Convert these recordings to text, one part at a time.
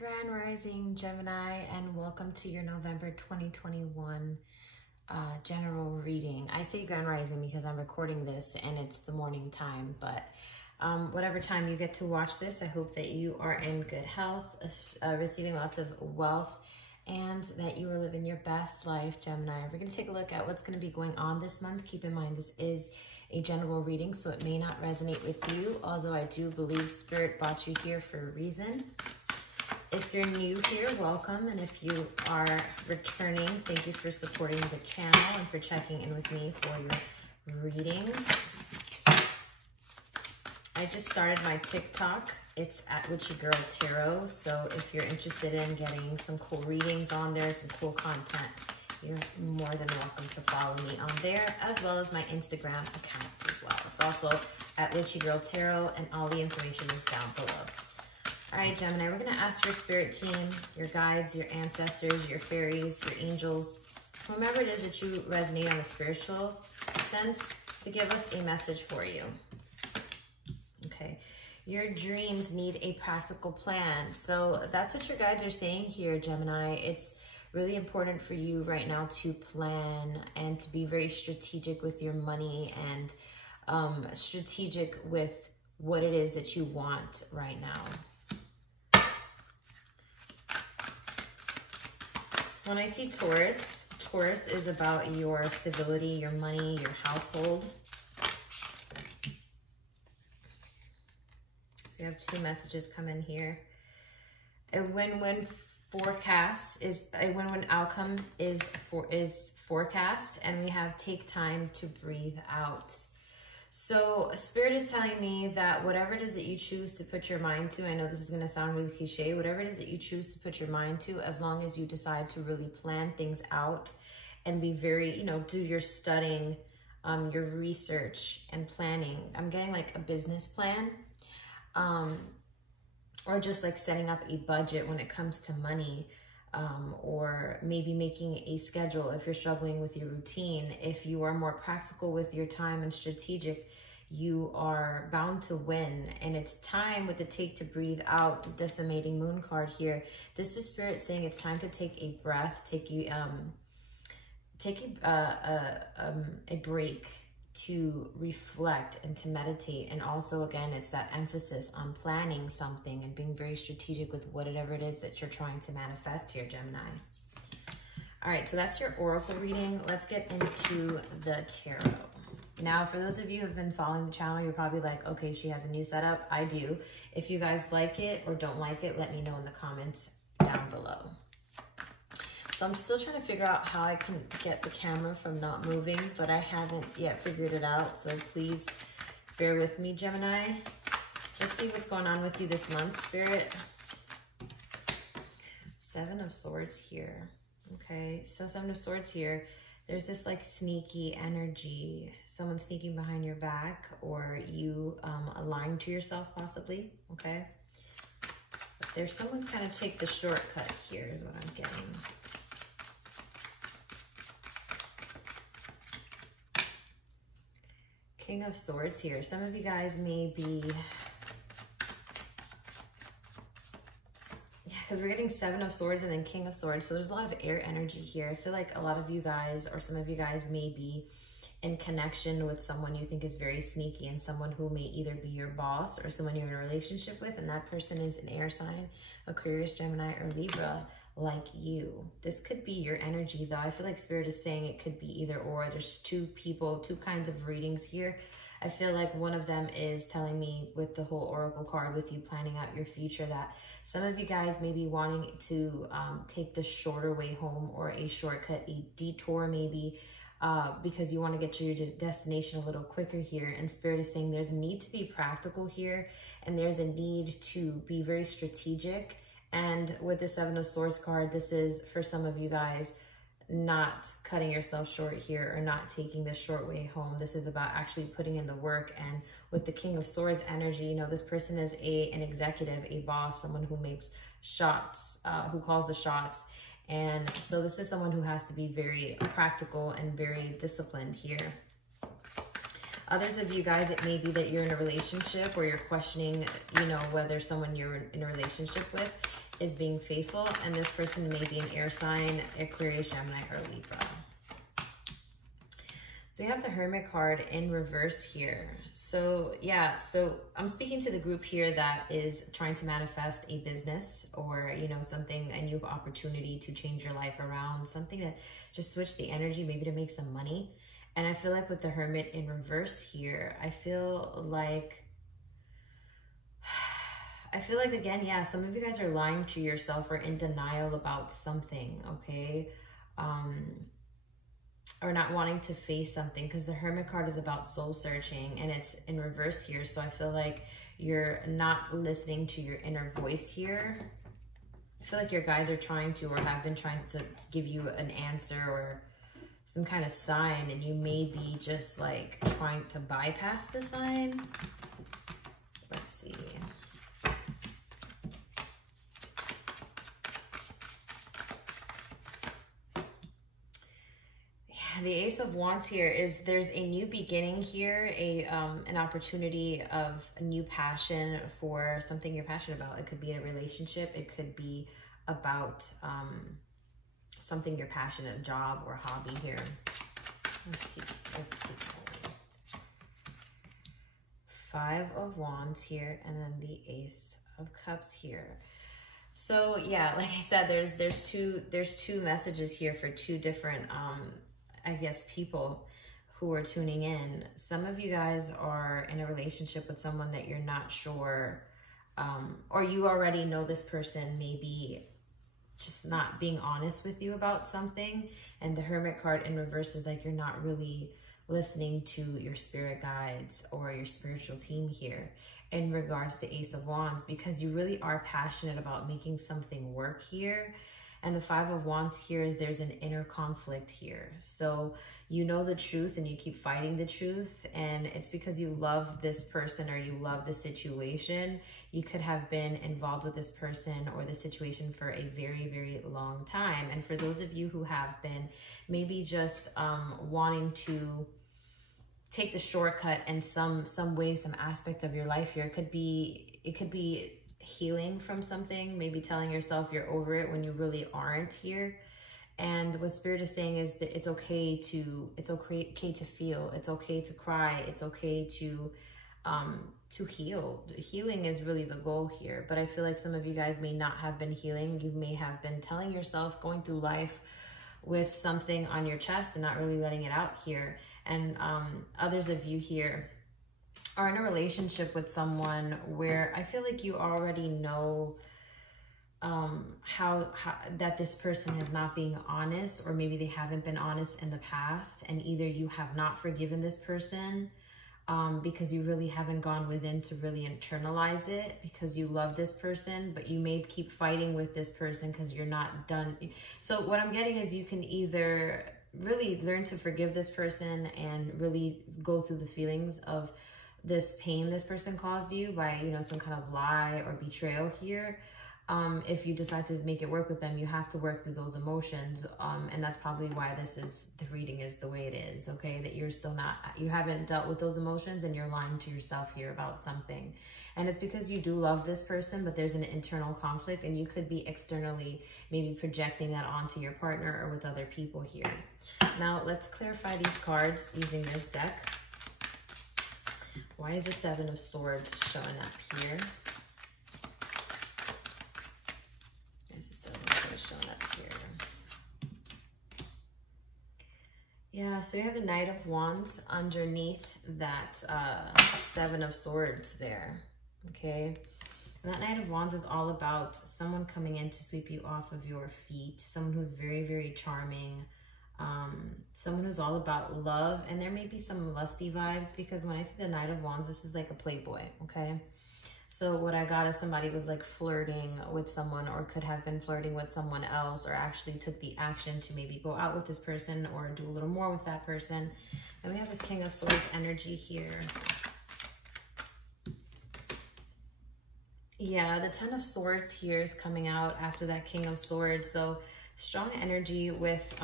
Grand Rising Gemini, and welcome to your November 2021 general reading. I say Grand Rising because I'm recording this and it's the morning time, but whatever time you get to watch this, I hope that you are in good health, receiving lots of wealth, and that you are living your best life, Gemini. We're going to take a look at what's going to be going on this month. Keep in mind, this is a general reading, so it may not resonate with you, although I do believe Spirit brought you here for a reason. If you're new here, welcome. And if you are returning, thank you for supporting the channel and for checking in with me for your readings. I just started my TikTok. It's at WitchyGirlTarot. So if you're interested in getting some cool readings on there, some cool content, you're more than welcome to follow me on there, as well as my Instagram account as well. It's also at WitchyGirlTarot, and all the information is down below. All right, Gemini, we're going to ask your spirit team, your guides, your ancestors, your fairies, your angels, whomever it is that you resonate on the spiritual sense, to give us a message for you. Okay. Your dreams need a practical plan. So that's what your guides are saying here, Gemini. It's really important for you right now to plan and to be very strategic with your money and strategic with what it is that you want right now. When I see Taurus, Taurus is about your stability, your money, your household. So you have two messages come in here. A win-win forecast is a win-win outcome is forecast, and we have take time to breathe out. So Spirit is telling me that whatever it is that you choose to put your mind to, I know this is going to sound really cliche, whatever it is that you choose to put your mind to, as long as you decide to really plan things out and be very, do your studying, your research and planning. I'm getting like a business plan, or just like setting up a budget when it comes to money. Or maybe making a schedule if you're struggling with your routine. If you are more practical with your time and strategic, you are bound to win. And it's time with the take to breathe out, the decimating moon card here. This is Spirit saying it's time to take a breath, take a break to reflect and to meditate. And also, again, it's that emphasis on planning something and being very strategic with whatever it is that you're trying to manifest here, Gemini. All right, so that's your oracle reading. Let's get into the tarot. Now, for those of you who have been following the channel, you're probably like, okay, she has a new setup. I do. If you guys like it or don't like it, let me know in the comments down below. So I'm still trying to figure out how I can get the camera from not moving, but I haven't yet figured it out. So please bear with me, Gemini. Let's see what's going on with you this month, Spirit. Seven of Swords here. Okay, so Seven of Swords here. There's this like sneaky energy. Someone sneaking behind your back, or you lying to yourself possibly, okay? But there's someone kind of take the shortcut here is what I'm getting. King of Swords here. Some of you guys may be, because we're getting Seven of Swords and then King of Swords. So there's a lot of air energy here. I feel like a lot of you guys, or some of you guys, may be in connection with someone you think is very sneaky, and someone who may either be your boss or someone you're in a relationship with, and that person is an air sign, Aquarius, Gemini, or Libra, like you. This could be your energy, though. I feel like Spirit is saying it could be either or. There's two people, two kinds of readings here. I feel like one of them is telling me, with the whole oracle card, with you planning out your future, that some of you guys may be wanting to take the shorter way home, or a shortcut, a detour maybe, because you want to get to your destination a little quicker here. And Spirit is saying there's a need to be practical here, and there's a need to be very strategic. And with the Seven of Swords card, this is, for some of you guys, not cutting yourself short here, or not taking the short way home. This is about actually putting in the work. And with the King of Swords energy, this person is an executive, a boss, someone who makes shots, who calls the shots. And so this is someone who has to be very practical and very disciplined here. Others of you guys, it may be that you're in a relationship or you're questioning, you know, whether someone you're in a relationship with is being faithful. And this person may be an air sign, Aquarius, Gemini, or Libra. So we have the Hermit card in reverse here. So yeah, so I'm speaking to the group here that is trying to manifest a business or, you know, something, a new opportunity to change your life around, something to just switch the energy, maybe to make some money. And I feel like with the Hermit in reverse here, I feel like, again, yeah, some of you guys are lying to yourself or in denial about something, okay? Or not wanting to face something, because the Hermit card is about soul searching and it's in reverse here. So I feel like you're not listening to your inner voice here. I feel like your guides are trying to, or have been trying to give you an answer or some kind of sign, and you may be just like trying to bypass the sign. Let's see. The Ace of Wands here is there's a new beginning here, an opportunity of a new passion for something you're passionate about. It could be a relationship. It could be about something you're passionate, a job or hobby here. Let's keep going. 5 of Wands here, and then the Ace of Cups here. So yeah, like I said, there's two messages here for two different I guess people who are tuning in. Some of you guys are in a relationship with someone that you're not sure, or you already know this person maybe just not being honest with you about something. And the Hermit card in reverse is like you're not really listening to your spirit guides or your spiritual team here in regards to Ace of Wands, because you really are passionate about making something work here. And the 5 of Wands here is there's an inner conflict here. So you know the truth and you keep fighting the truth, and it's because you love this person or you love the situation. You could have been involved with this person or the situation for a very, very long time. And for those of you who have been maybe just wanting to take the shortcut in some way, some aspect of your life here, it could be healing from something, maybe telling yourself you're over it when you really aren't here. And what Spirit is saying is that it's okay to feel, it's okay to cry, it's okay to heal. Healing is really the goal here. But I feel like some of you guys may not have been healing. You may have been telling yourself, going through life with something on your chest and not really letting it out here. And others of you here are in a relationship with someone where I feel like you already know how that this person is not being honest, or maybe they haven't been honest in the past, and either you have not forgiven this person because you really haven't gone within to really internalize it because you love this person, but you may keep fighting with this person because you're not done. So what I'm getting is you can either really learn to forgive this person and really go through the feelings of this pain this person caused you by, you know, some kind of lie or betrayal here. If you decide to make it work with them, you have to work through those emotions. And that's probably why the reading is the way it is, okay? That you're still not, you haven't dealt with those emotions and you're lying to yourself here about something. And it's because you do love this person, but there's an internal conflict, and you could be externally maybe projecting that onto your partner or with other people here. Now let's clarify these cards using this deck. Why is the 7 of Swords showing up here? There's the 7 of Swords showing up here. Yeah, so you have the Knight of Wands underneath that 7 of Swords there, okay? And that Knight of Wands is all about someone coming in to sweep you off of your feet, someone who's very, very charming, someone who's all about love. And there may be some lusty vibes, because when I see the Knight of Wands, this is like a playboy, okay? So what I got is somebody was like flirting with someone, or could have been flirting with someone else, or actually took the action to maybe go out with this person or do a little more with that person. And we have this King of Swords energy here. Yeah, the 10 of Swords here is coming out after that King of Swords. So strong energy with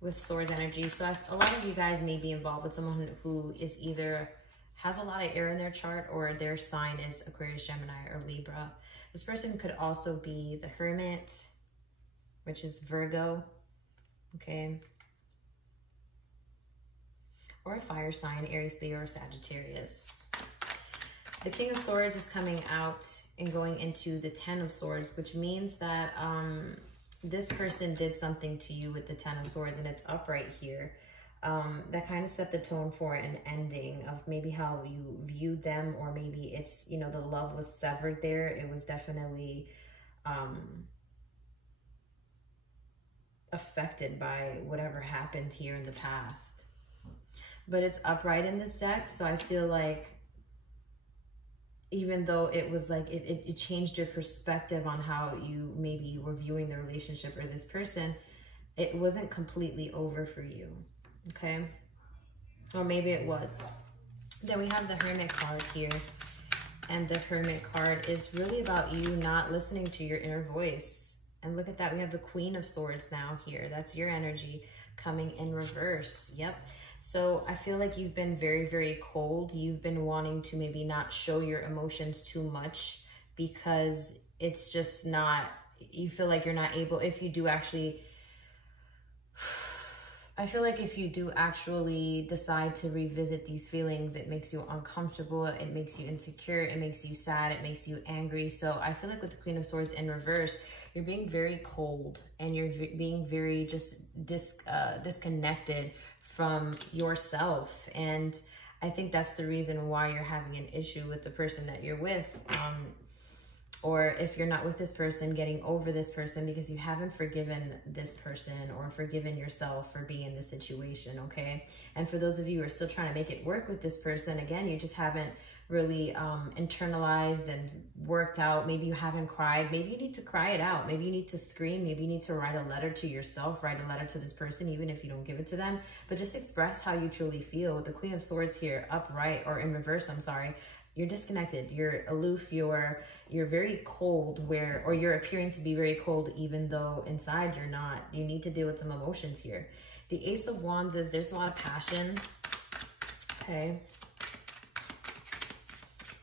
with Swords energy. So a lot of you guys may be involved with someone who is either has a lot of air in their chart or their sign is Aquarius, Gemini, or Libra. This person could also be the Hermit, which is Virgo, okay? Or a fire sign, Aries, Leo, or Sagittarius. The King of Swords is coming out and going into the Ten of Swords, which means that this person did something to you with the Ten of Swords, and it's upright here. That kind of set the tone for an ending of maybe how you viewed them, or maybe it's, you know, the love was severed there. It was definitely affected by whatever happened here in the past. But it's upright in this deck, so I feel like even though it was like it changed your perspective on how you maybe were viewing the relationship or this person, it wasn't completely over for you, okay? Or maybe it was. Then we have the Hermit card here, and the Hermit card is really about you not listening to your inner voice. And look at that, we have the Queen of Swords now here. That's your energy coming in reverse. Yep. So I feel like you've been very, very cold. You've been wanting to maybe not show your emotions too much because it's just not, you feel like you're not able, if you do actually, I feel like if you do actually decide to revisit these feelings, it makes you uncomfortable, it makes you insecure, it makes you sad, it makes you angry. So I feel like with the Queen of Swords in reverse, you're being very cold and you're being very just disconnected from yourself. And I think that's the reason why you're having an issue with the person that you're with. Or if you're not with this person, getting over this person because you haven't forgiven this person or forgiven yourself for being in this situation, okay? And for those of you who are still trying to make it work with this person, again, you just haven't really internalized and worked out. Maybe you haven't cried. Maybe you need to cry it out. Maybe you need to scream. Maybe you need to write a letter to yourself, write a letter to this person, even if you don't give it to them. But just express how you truly feel. With the Queen of Swords here, upright, or in reverse, I'm sorry, you're disconnected, you're aloof, you're very cold, or you're appearing to be very cold even though inside you're not. You need to deal with some emotions here. The Ace of Wands is, there's a lot of passion, okay?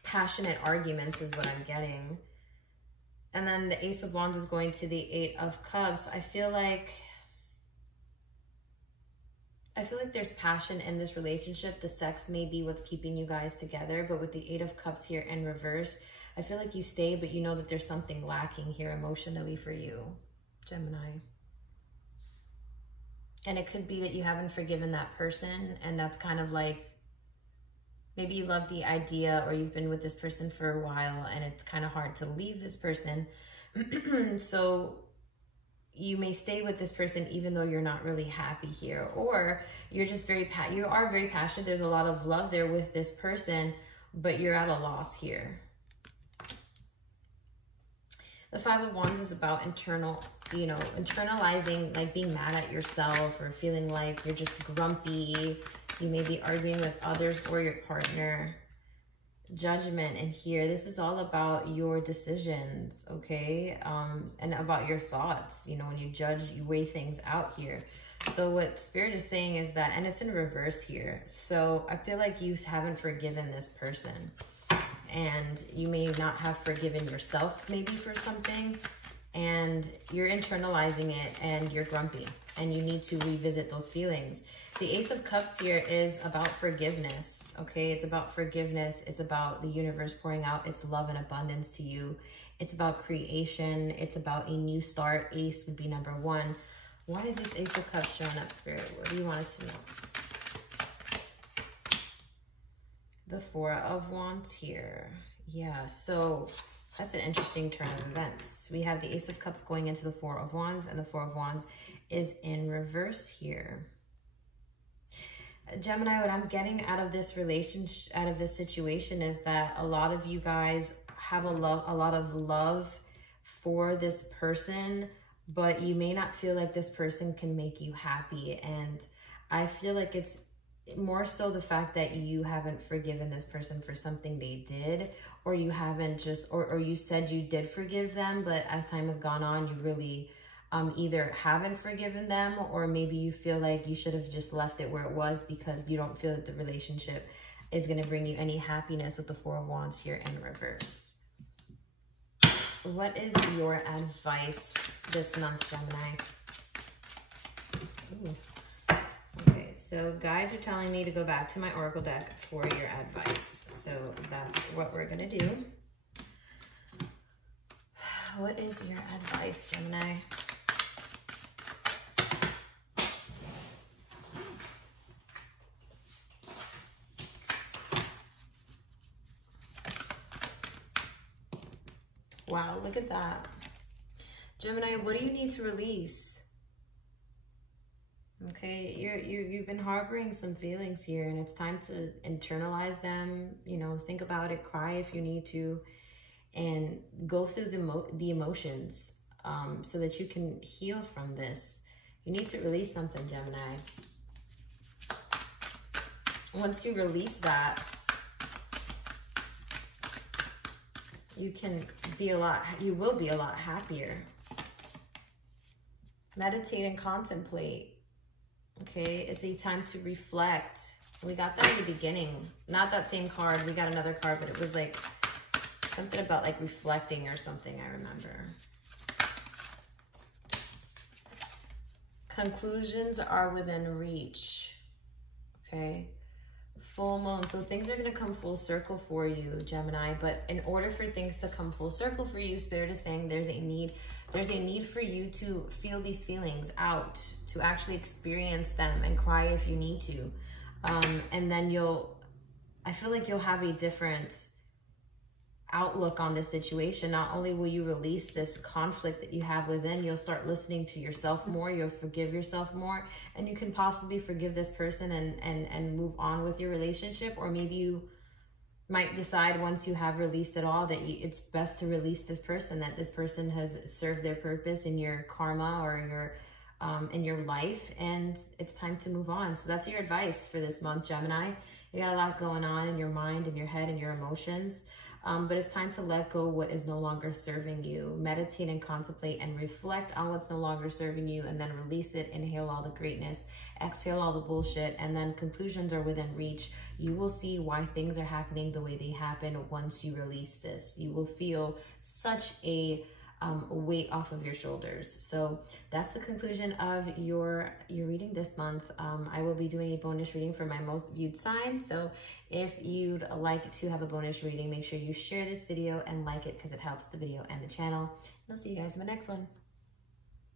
Passionate arguments is what I'm getting. And then the Ace of Wands is going to the Eight of Cups. I feel like there's passion in this relationship. The sex may be what's keeping you guys together, but with the Eight of Cups here in reverse, I feel like you stay, but you know that there's something lacking here emotionally for you, Gemini. And it could be that you haven't forgiven that person, and that's kind of like, maybe you love the idea, or you've been with this person for a while, and it's kind of hard to leave this person. So you may stay with this person even though you're not really happy here, or you're just you are very passionate. There's a lot of love there with this person, but you're at a loss here. The Five of Wands is about internalizing, like being mad at yourself or feeling like you're just grumpy. You may be arguing with others or your partner. Judgment in here, this is all about your decisions, okay? And about your thoughts. You know, when you judge, you weigh things out here. So what Spirit is saying is that, and it's in reverse here, so I feel like you haven't forgiven this person, and you may not have forgiven yourself maybe for something, and you're internalizing it, and you're grumpy, and you need to revisit those feelings. The Ace of Cups here is about forgiveness, okay? It's about forgiveness. It's about the universe pouring out its love and abundance to you. It's about creation. It's about a new start. Ace would be number one. Why is this Ace of Cups showing up, Spirit? What do you want us to know? The Four of Wands here. Yeah, so that's an interesting turn of events. We have the Ace of Cups going into the Four of Wands, and the Four of Wands is in reverse here. Gemini, what I'm getting out of this relationship, out of this situation, is that a lot of you guys have a lot of love for this person, but you may not feel like this person can make you happy. And I feel like it's more so the fact that you haven't forgiven this person for something they did, or you haven't just, or you said you did forgive them, but as time has gone on, you really either haven't forgiven them, or maybe you feel like you should have just left it where it was because you don't feel that the relationship is going to bring you any happiness with the Four of Wands here in reverse. What is your advice this month, Gemini? Ooh. Okay, so guides are telling me to go back to my Oracle deck for your advice. So that's what we're going to do. What is your advice, Gemini? Wow, look at that. Gemini, what do you need to release? Okay, you've been harboring some feelings here, and it's time to internalize them. You know, think about it, cry if you need to, and go through the emotions so that you can heal from this. You need to release something, Gemini. Once you release that, you will be a lot happier. Meditate and contemplate. Okay, it's a time to reflect. We got that in the beginning. Not that same card. We got another card, but it was like something about like reflecting or something, I remember. Conclusions are within reach. Okay. Full moon. So things are going to come full circle for you, Gemini. But in order for things to come full circle for you, Spirit is saying there's a need for you to feel these feelings out, to actually experience them and cry if you need to. And then I feel like you'll have a different outlook on this situation. Not only will you release this conflict that you have within, you'll start listening to yourself more, you'll forgive yourself more, and you can possibly forgive this person and move on with your relationship. Or maybe you might decide once you have released it all that it's best to release this person, that this person has served their purpose in your karma or in your life, and it's time to move on. So that's your advice for this month, Gemini. You got a lot going on in your mind, in your head, and your emotions. But it's time to let go what is no longer serving you. Meditate and contemplate and reflect on what's no longer serving you, and then release it. Inhale all the greatness, exhale all the bullshit, and then conclusions are within reach. You will see why things are happening the way they happen once you release this. You will feel such a weight off of your shoulders. So that's the conclusion of your reading this month. I will be doing a bonus reading for my most viewed sign. So if you'd like to have a bonus reading, make sure you share this video and like it because it helps the video and the channel. And I'll see you guys in the next one.